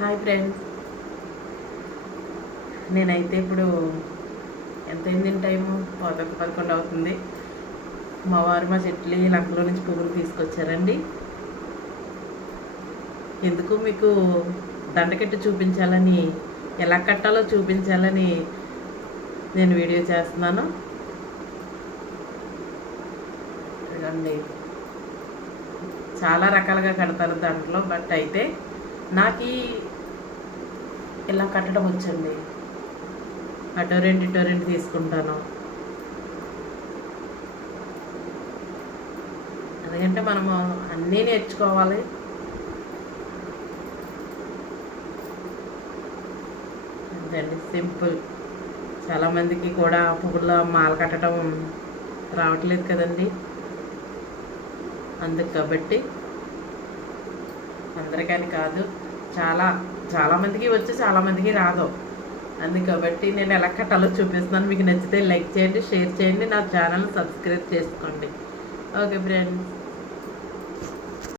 Hi friends, నేనైతే ఇప్పుడు ఎంతైంది time 11 అవుతుంది. మా వారు మా చెట్లు లంకలో నుంచి పువ్వులు తీసుకొచ్చారండి. ఎందుకు మీకు దండకెట్టు చూపించాలని, ఎలా కట్టాలో చూపించాలని నేను వీడియో చేస్తున్నాను. ఇదండి, చాలా రకాలుగా కడతారు దాంట్లో, బట్ అయితే నాకు ఇలా కట్టడం వచ్చండి. అటో రెండు తీసుకుంటాను. ఎందుకంటే మనము అన్నీ నేర్చుకోవాలి. అంతేండి, సింపుల్. చాలామందికి కూడా పువ్వుల్లో మాల కట్టడం రావట్లేదు కదండి. అందుకు కాబట్టి అందరికని కాదు, చాలామందికి వచ్చి చాలామందికి రాదు. అందుకు కాబట్టి నేను ఎలా కట్టాలో చూపిస్తున్నాను. మీకు నచ్చితే లైక్ చేయండి, షేర్ చేయండి, నా ఛానల్ సబ్స్క్రైబ్ చేసుకోండి. Okay friends.